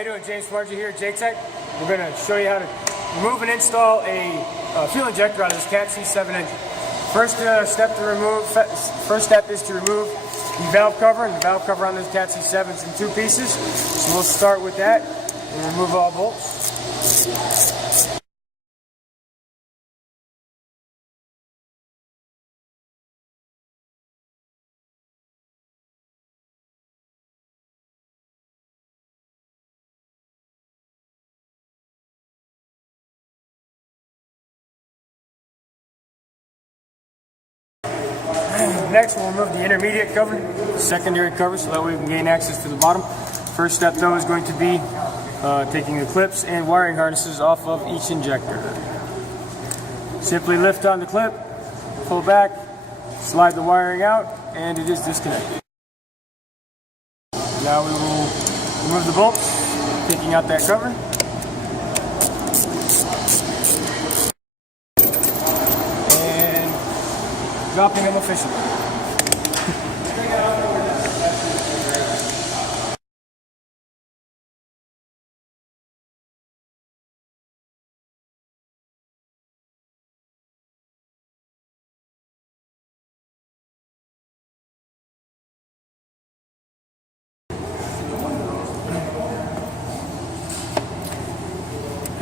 you doing? James Margie here at JTech. We're going to show you how to remove and install a fuel injector out of this Cat C7 engine. First step is to remove the valve cover, and the valve cover on this Cat C7 is in two pieces. So we'll start with that and remove all bolts. Next, we'll remove the intermediate cover, secondary cover, so that way we can gain access to the bottom. First step, though, is going to be taking the clips and wiring harnesses off of each injector. Simply lift on the clip, pull back, slide the wiring out, and it is disconnected. Now we will remove the bolts, taking out that cover. And dropping them efficiently.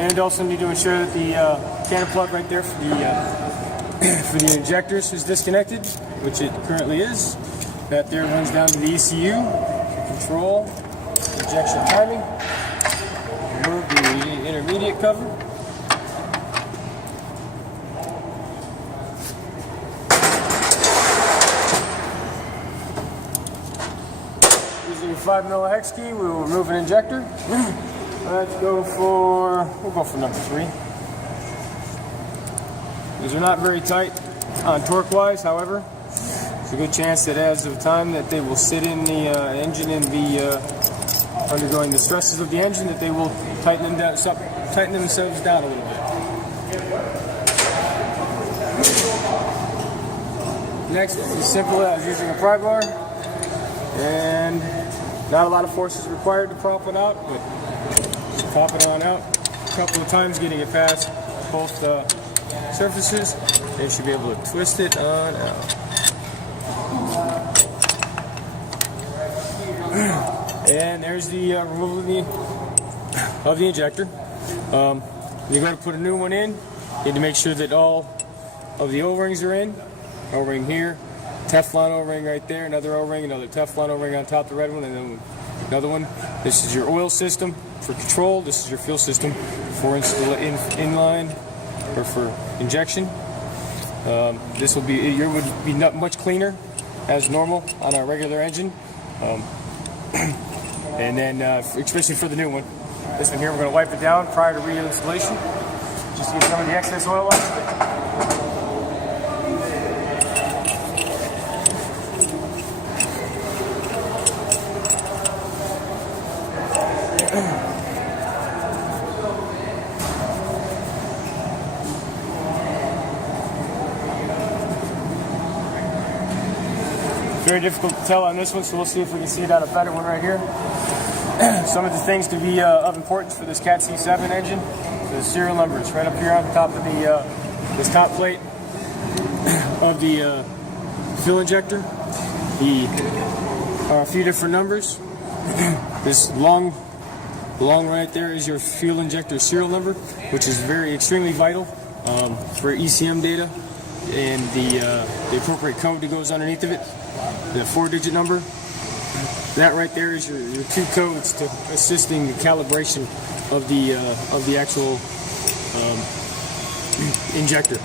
And also need to ensure that the cannon plug right there for the injectors is disconnected, which it currently is. That there runs down to the ECU to control injection timing. Remove the intermediate cover. Using a 5mm hex key, we will remove an injector. We'll go for number 3. These are not very tight on torque-wise, however. There's a good chance that as of time that they will sit in the engine and be undergoing the stresses of the engine, that they will tighten themselves down a little bit. Next is as simple as using a pry bar, and not a lot of force is required to prop it out, but pop it on out a couple of times, getting it past both surfaces, and you should be able to twist it on out. And there's the removal of the injector. You're going to put a new one in. You need to make sure that all of the O-rings are in. O-ring here, Teflon O-ring right there, another O-ring, another Teflon O-ring on top of the red one, and then another one. This is your oil system for control. This is your fuel system for inline or for injection. This would be much cleaner as normal on our regular engine, and then especially for the new one. This one here, we're going to wipe it down prior to reinstallation, just to get some of the excess oil out of it. Very difficult to tell on this one, so we'll see if we can see it on a better one right here. Some of the things to be of importance for this Cat C7 engine, the serial numbers right up here on the top of this top plate of the fuel injector. There are a few different numbers. This long right there is your fuel injector serial number, which is extremely vital for ECM data, and the appropriate code that goes underneath of it. The 4-digit number. That right there is your 2 codes to assisting the calibration of the actual injector.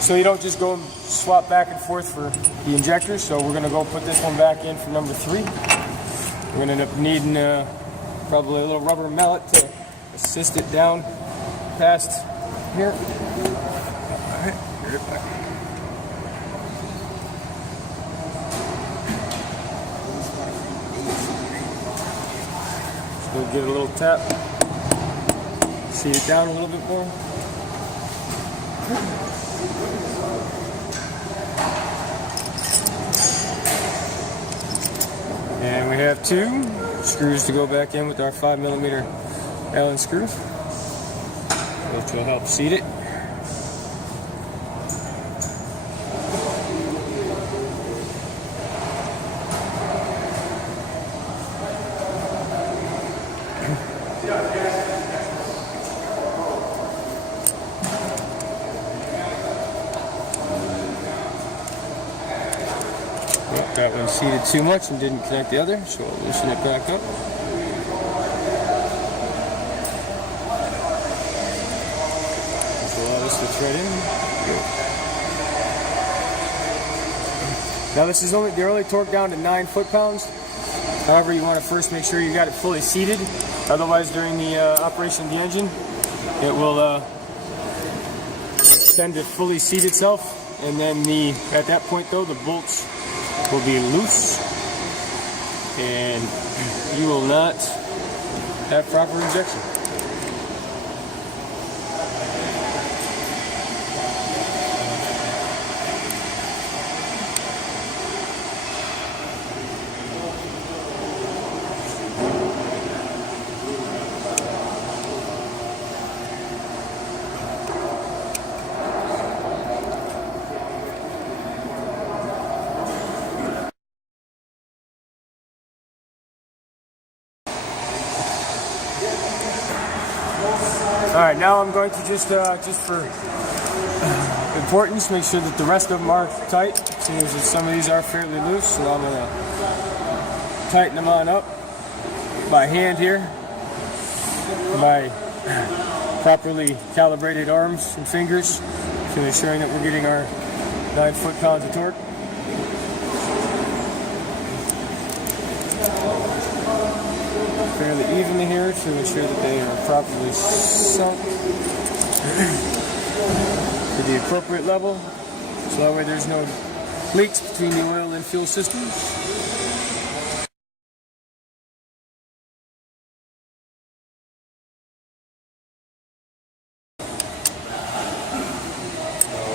So you don't just go and swap back and forth for the injector. So we're going to go put this one back in for number 3. We're going to end up needing probably a little rubber mallet to assist it down past here. All right, here it back. We'll give it a little tap, seat it down a little bit more. And we have 2 screws to go back in with our 5mm Allen screw, which will help seat it. That one seated too much and didn't connect the other, so I'll loosen it back up. Just allow this to thread in. Now this is they're only torqued down to 9 foot-pounds. However, you want to first make sure you got it fully seated. Otherwise, during the operation of the engine, it will tend to fully seat itself. And then at that point though, the bolts will be loose and you will not have proper injection. Alright, now I'm going to just for importance, make sure that the rest of them are tight. Seeing as some of these are fairly loose, so I'm going to tighten them on up by hand here. My properly calibrated arms and fingers, to ensuring that we're getting our 9 foot-pounds of torque. Fairly evenly here to ensure that they are properly sunk to the appropriate level, so that way there's no leaks between the oil and fuel systems.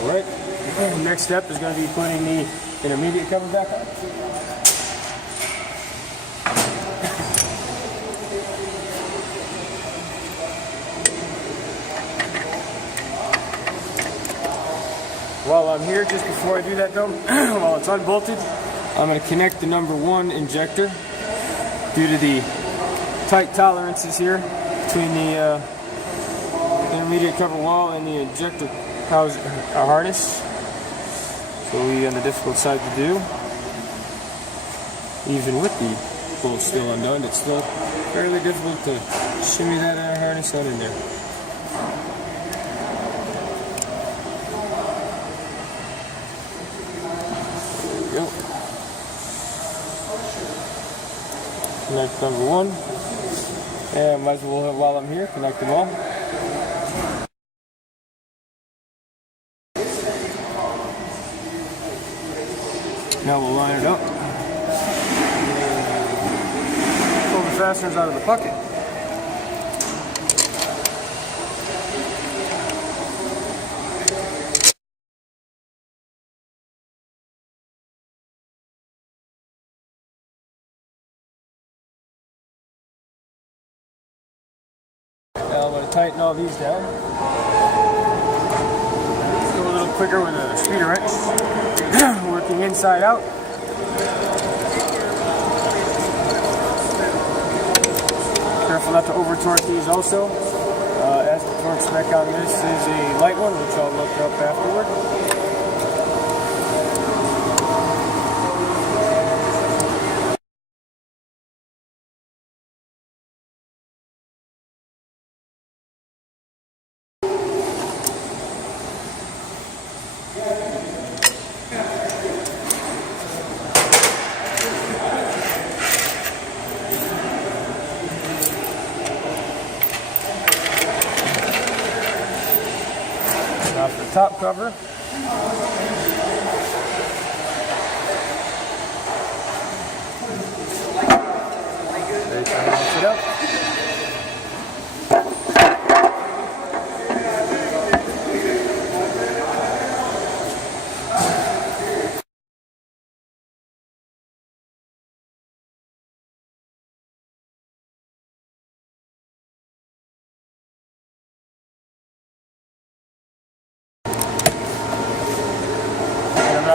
Alright, next step is going to be putting the intermediate cover back on. While I'm here, just before I do that though, while it's unbolted, I'm going to connect the number 1 injector. Due to the tight tolerances here between the intermediate cover wall and the injector harness, so we on the difficult side to do. Even with the bolt still undone, it's still fairly difficult to shimmy that harness on in there. Connect number 1, and might as well, while I'm here, connect them all. Now we'll line it up. Pull the fasteners out of the bucket. Now I'm going to tighten all these down. Go a little quicker with a speeder wrench. Working inside out. Careful not to over torque these also. As the torque spec on this is a light one, which I'll look up afterward. Off the top cover. It up.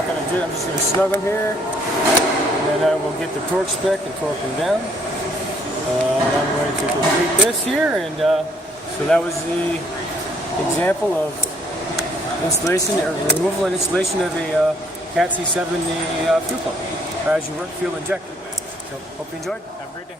not going to do it. I'm just going to snug them here, and then I will get the torque spec and torque them down. I'm going to complete this here, and so that was the example of installation or removal and installation of a Cat C7 fuel pump as your work fuel injector. So hope you enjoyed. Have a great day.